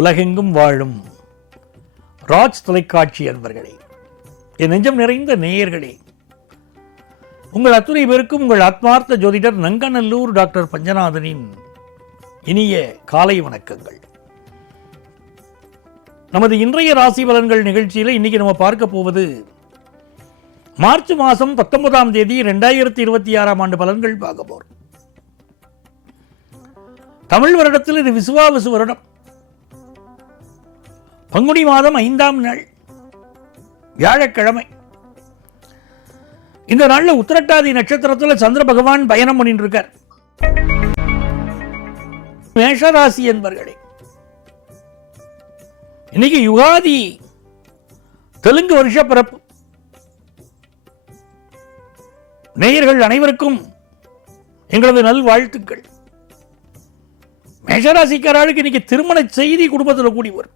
உலகெங்கும் வாழும் ராஜ் தொலைக்காட்சி அன்பர்களே, என் நெஞ்சம் நிறைந்த நேயர்களே, உங்கள் அத்துணை பேருக்கும் உங்கள் ஆத்மார்த்த ஜோதிடர் நங்கநல்லூர் டாக்டர் பஞ்சநாதனின் இனிய காலை வணக்கங்கள். நமது இன்றைய ராசி பலன்கள் நிகழ்ச்சியில் இன்னைக்கு நம்ம பார்க்க போவது மார்ச் மாதம் 19ஆம் தேதி 2026ஆம் ஆண்டு பலன்கள் பார்க்க போறோம். தமிழ் வருடத்தில் இது விசுவாவசு வருடம். பங்குனி மாதம் 5ஆம் நாள் வியாழக்கிழமை. இந்த நாளில் உத்திரட்டாதி நட்சத்திரத்தில் சந்திர பகவான் பயணம் பண்ணிட்டு இருக்கார். மேஷராசி என்பர்களே, இன்னைக்கு யுகாதி தெலுங்கு வருஷ பிறப்பு. நேயர்கள் அனைவருக்கும் எங்களது நல்வாழ்த்துக்கள். மேஷராசிக்காரர்களுக்கு இன்னைக்கு திருமண செய்தி குடும்பத்தில் கூடி வரும்.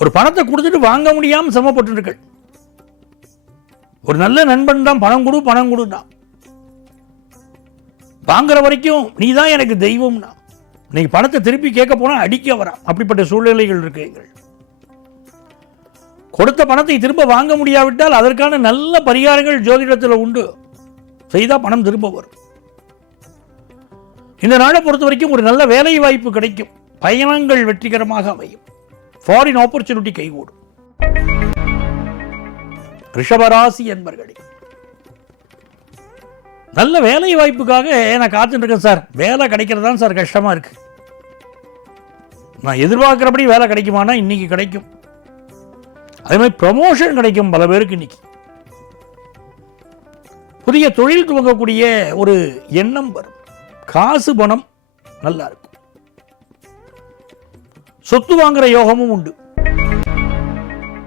ஒரு பணத்தை கொடுத்துட்டு வாங்க முடியாமல் சிரமப்பட்டு ஒரு நல்ல நண்பன் தான் பணம் கொடுதான். வாங்குற வரைக்கும் நீ தான் எனக்கு தெய்வம்னா, இன்னைக்கு பணத்தை திருப்பி கேட்க போனா அடிக்க வரான். அப்படிப்பட்ட சூழ்நிலைகள் இருக்கு. கொடுத்த பணத்தை திரும்ப வாங்க முடியாவிட்டால் அதற்கான நல்ல பரிகாரங்கள் ஜோதிடத்தில் உண்டு. செய்தால் பணம் திரும்ப வரும். இந்த நாளை பொறுத்த வரைக்கும் ஒரு நல்ல வேலை வாய்ப்பு கிடைக்கும். பயணங்கள் வெற்றிகரமாக அமையும். ஃபாரின் ஆப்பர்ச்சுனிட்டி கைகூடும். ரிஷபராசி என்பர்களே, நல்ல வேலை வாய்ப்புக்காக நான் காத்துட்டு இருக்கேன் சார். வேலை கிடைக்கிறதா சார் கஷ்டமா இருக்கு. நான் எதிர்பார்க்கிறபடி வேலை கிடைக்குமானா இன்னைக்கு கிடைக்கும். அதே மாதிரி ப்ரமோஷன் கிடைக்கும் பல பேருக்கு. இன்னைக்கு புதிய தொழில் துவங்கக்கூடிய ஒரு எண்ணம் வரும். காசு பணம் நல்லா இருக்கும். சொத்து வாங்குற யோகமும் உண்டு.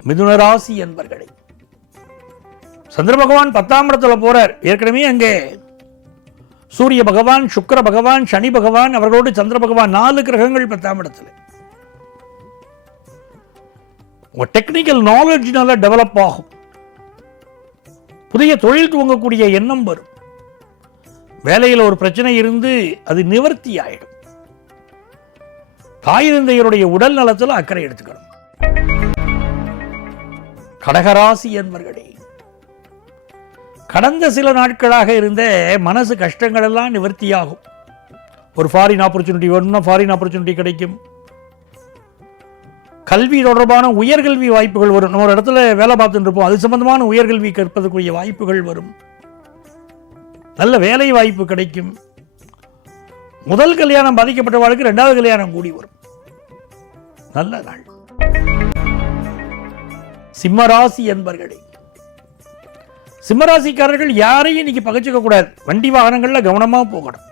மிதுன ராசி என்பர்களே, சந்திர பகவான் 10ஆம் இடத்துல போறார். ஏற்கனவே அங்கே சூரிய பகவான், சுக்கிர பகவான், சனி பகவான், அவர்களோடு சந்திர பகவான், 4 கிரகங்கள் 10ஆம் இடத்துல. உங்க டெக்னிக்கல் நாலேஜ் நல்லா டெவலப் ஆகும். புதிய தொழில் துவங்கக்கூடிய எண்ணம் வரும். வேலையில் ஒரு பிரச்சனை இருந்து அது நிவர்த்தி ஆயிடும். தாய் தந்தையருடைய உடல் நலத்தில் அக்கறை எடுத்துக்கணும். கடகராசி என்பர்களே, கடந்த சில நாட்களாக இருந்த மனசு கஷ்டங்கள் எல்லாம் நிவர்த்தியாகும். ஒரு ஃபாரின் ஆப்பர்ச்சுனிட்டி வேணும்னா ஃபாரின் ஆப்பர்ச்சுனிட்டி கிடைக்கும். கல்வி தொடர்பான உயர்கல்வி வாய்ப்புகள் வரும். நம்ம ஒரு இடத்துல வேலை பார்த்துட்டு இருப்போம், அது சம்பந்தமான உயர்கல்வி கற்பதற்குரிய வாய்ப்புகள் வரும். நல்ல வேலை வாய்ப்பு கிடைக்கும். முதல் கல்யாணம் பாதிக்கப்பட்டவர்களுக்கு 2வது கல்யாணம் கூடி வரும். நல்ல நாள். சிம்மராசி என்பர்களே, சிம்மராசிக்காரர்கள் யாரையும் இன்னைக்கு பகைச்சிக்க கூடாது. வண்டி வாகனங்கள்ல கவனமா போகணும்.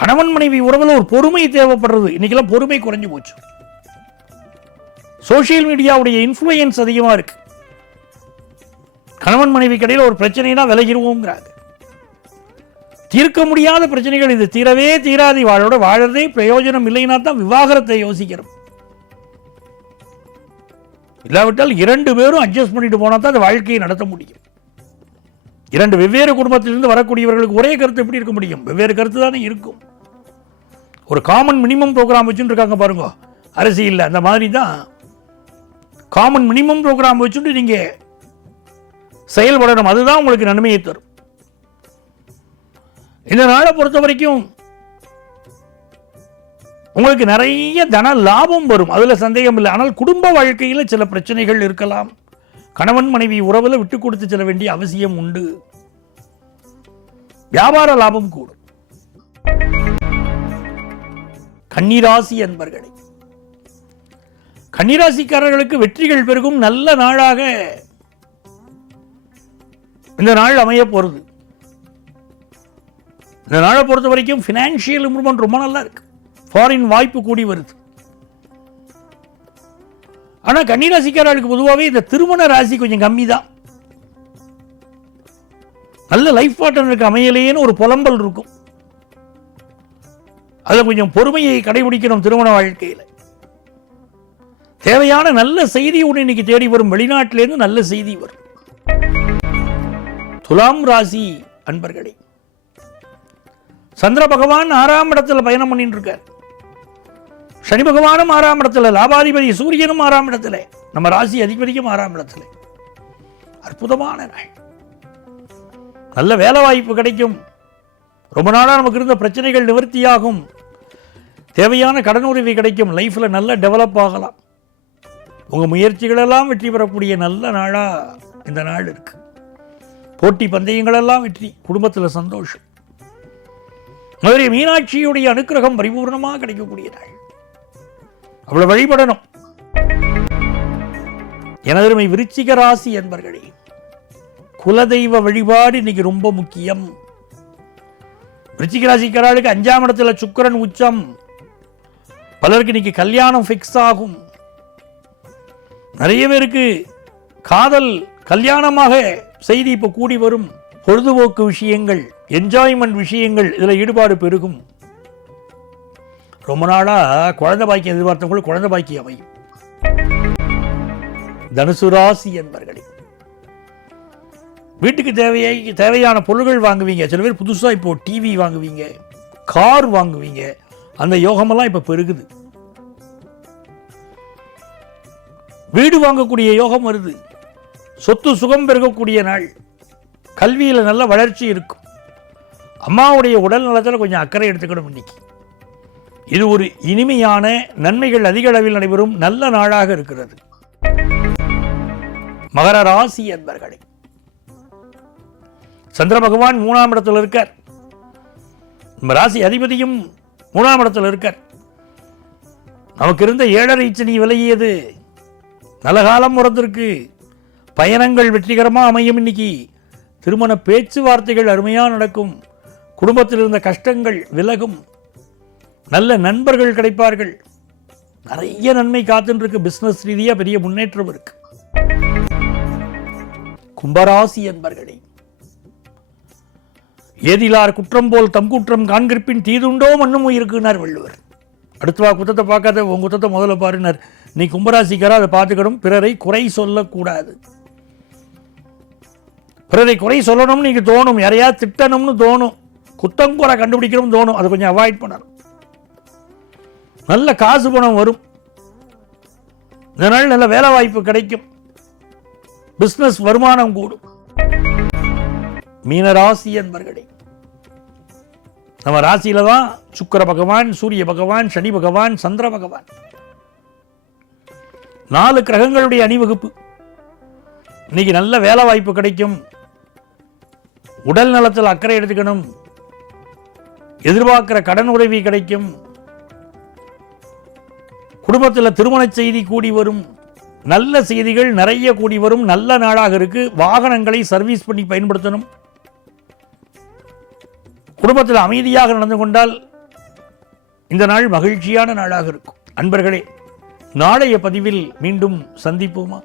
கணவன் மனைவி உறவுல ஒரு பொறுமை தேவைப்படுறது. இன்னைக்கெல்லாம் பொறுமை குறைஞ்சு போச்சு. சோசியல் மீடியாவுடைய இன்ஃப்ளூயன்ஸ் அதிகமா இருக்கு. கணவன் மனைவி கடையில் ஒரு பிரச்சனைனா விலகிடுவோங்கிறாங்க. தீர்க்க முடியாத பிரச்சனைகள் இது. தீரவே தீராதி வாழோட வாழறதே பிரயோஜனம் இல்லைன்னா தான் விவாகரத்தை யோசிக்கிறோம். இல்லாவிட்டால் 2 பேரும் அட்ஜஸ்ட் பண்ணிட்டு போனா தான் அந்த வாழ்க்கையை நடத்த முடியும். 2 வெவ்வேறு குடும்பத்திலிருந்து வரக்கூடியவர்களுக்கு ஒரே கருத்து எப்படி இருக்க முடியும்? வெவ்வேறு கருத்து தானே இருக்கும். ஒரு காமன் மினிமம் ப்ரோக்ராம் வச்சுட்டு இருக்காங்க பாருங்க அரசியல்ல. அந்த மாதிரி தான் காமன் மினிமம் ப்ரோக்ராம் வச்சுட்டு நீங்க செயல்படணும். அதுதான் உங்களுக்கு நன்மையை தரும். இந்த நாளை பொறுத்த வரைக்கும் உங்களுக்கு நிறைய தன லாபம் வரும். அதுல சந்தேகம் இல்லை. ஆனால் குடும்ப வாழ்க்கையில் சில பிரச்சனைகள் இருக்கலாம். கணவன் மனைவி உறவுல விட்டு கொடுத்து செல்ல வேண்டிய அவசியம் உண்டு. வியாபார லாபம் கூடும். கன்னிராசி என்பர்களே, கன்னிராசிக்காரர்களுக்கு வெற்றிகள் பெருகும் நல்ல நாளாக இந்த நாள் அமைய போறது. இந்த நாளை பொறுத்த வரைக்கும் பினான்சியல் இம்ப்ரூவ்மெண்ட் ரொம்ப நல்லா இருக்கு. ஃபாரின் வாய்ப்பு கூடி வருது. ஆனா கன்னிராசிக்காரர்களுக்கு பொதுவாகவே இந்த திருமண ராசி கொஞ்சம் கம்மி தான். நல்ல லைஃப் பார்ட்னருக்கு அமையலையேன்னு ஒரு புலம்பல் இருக்கும். அதுல கொஞ்சம் பொறுமையை கடைபிடிக்கணும். திருமண வாழ்க்கையில் தேவையான நல்ல செய்தி ஒன்று இன்னைக்கு தேடி வரும். வெளிநாட்டிலேருந்து நல்ல செய்தி வரும். துலாம் ராசி அன்பர்களே, சந்திர பகவான் 6ஆம் இடத்துல பயணம் பண்ணிட்டு இருக்கார். சனி பகவானும் 6ஆம் இடத்துல, லாபாதிபதி சூரியனும் 6ஆம் இடத்துல, நம்ம ராசி அதிபதியும் 6ஆம் இடத்துல. அற்புதமான நாள். நல்ல வேலை வாய்ப்பு கிடைக்கும். ரொம்ப நாளாக நமக்கு இருந்த பிரச்சனைகள் நிவர்த்தியாகும். தேவையான கடன் உதவி கிடைக்கும். லைஃப்பில் நல்ல டெவலப் ஆகலாம். உங்கள் முயற்சிகளெல்லாம் வெற்றி பெறக்கூடிய நல்ல நாளாக இந்த நாள் இருக்கு. போட்டி பந்தயங்களெல்லாம் வெற்றி, குடும்பத்தில் சந்தோஷம். மதுரை மீனாட்சியுடைய அனுக்கிரகம் பரிபூர்ணமாக கிடைக்கக்கூடிய நாள். அவ்வளோ வழிபடணும். எனதருமை விருச்சிக ராசி என்பர்களே, குலதெய்வ வழிபாடு இன்னைக்கு ரொம்ப முக்கியம். விருச்சிக ராசிக்காரர்களுக்கு 5ஆம் இடத்துல சுக்கிரன் உச்சம். பலருக்கு இன்னைக்கு கல்யாணம் ஃபிக்ஸ் ஆகும். நிறைய பேருக்கு காதல் கல்யாணமாக செய்தி இப்போ கூடி வரும். பொழுதுபோக்கு விஷயங்கள், என்ஜாய்மெண்ட் விஷயங்கள், இதில் ஈடுபாடு பெருகும். ரொம்ப நாளாக குழந்தை பாக்கியம் எதிர்பார்த்தவங்களுக்கு குழந்தை பாக்கியம் அமையும். தனுசு ராசி என்பர்களே, வீட்டுக்கு தேவையான பொருள்கள் வாங்குவீங்க. சில பேர் புதுசாக இப்போ டிவி வாங்குவீங்க, கார் வாங்குவீங்க. அந்த யோகமெல்லாம் இப்போ பெருகுது. வீடு வாங்கக்கூடிய யோகம் வருது. சொத்து சுகம் பெருகக்கூடிய நாள். கல்வியில் நல்ல வளர்ச்சி இருக்கும். அம்மாவுடைய உடல் நலத்தில் கொஞ்சம் அக்கறை எடுத்துக்கணும் இன்னைக்கு. இது ஒரு இனிமையான நன்மைகள் அதிக அளவில் நடைபெறும் நல்ல நாளாக இருக்கிறது. மகர ராசி என்பர்களே, சந்திர பகவான் 3ஆம் இடத்தில் இருக்கார். நம்ம ராசி அதிபதியும் 3ஆம் இடத்தில் இருக்கார். நமக்கு இருந்த 7.5 சனி விலகியது. நல்ல காலம் பிறந்திருக்கு. பயணங்கள் வெற்றிகரமாக அமையும். இன்னைக்கு திருமண பேச்சுவார்த்தைகள் அருமையாக நடக்கும். குடும்பத்தில் இருந்த கஷ்டங்கள் விலகும். நல்ல நண்பர்கள் கிடைப்பார்கள். நிறைய நன்மை காத்துருக்கு. பிசினஸ் ரீதியாக பெரிய முன்னேற்றம் இருக்கு. கும்பராசி என்பர்களே, ஏதிலார் குற்றம் போல் தம் குற்றம் காண்கிற்பின் தீதுண்டோ மண்ணும் இருக்குனார் வள்ளுவர். அடுத்தவா குத்தத்தை பார்க்காத உன் குத்தத்தை முதல்ல பாருனார். நீ கும்பராசிக்கார அதை பார்த்துக்கணும். பிறரை குறை சொல்லக்கூடாது. பிறரை குறை சொல்லணும்னு நீங்க தோணும். யாரையா திட்டணும்னு தோணும். குத்தம் குறை கண்டுபிடிக்கணும்னு தோணும். அதை கொஞ்சம் அவாய்ட் பண்ணணும். நல்ல காசு பணம் வரும். இதனால் நல்ல வேலை வாய்ப்பு கிடைக்கும். பிசினஸ் வருமானம் கூடும். மீனராசி என்பர்களே, நம்ம ராசியில தான் சுக்கிர பகவான், சூரிய பகவான், சனி பகவான், சந்திர பகவான், 4 கிரகங்களுடைய அணிவகுப்பு. இன்னைக்கு நல்ல வேலை வாய்ப்பு கிடைக்கும். உடல் நலத்தில் அக்கறை எடுத்துக்கணும். எதிர்பார்க்கிற கடன் உதவி கிடைக்கும். குடும்பத்தில் திருமண செய்தி கூடி வரும். நல்ல செய்திகள் நிறைய கூடி வரும். நல்ல நாளாக இருக்கு. வாகனங்களை சர்வீஸ் பண்ணி பயன்படுத்தணும். குடும்பத்தில் அமைதியாக நடந்து கொண்டால் இந்த நாள் மகிழ்ச்சியான நாளாக இருக்கும். அன்பர்களே, நாளைய பதிவில் மீண்டும் சந்திப்போமா?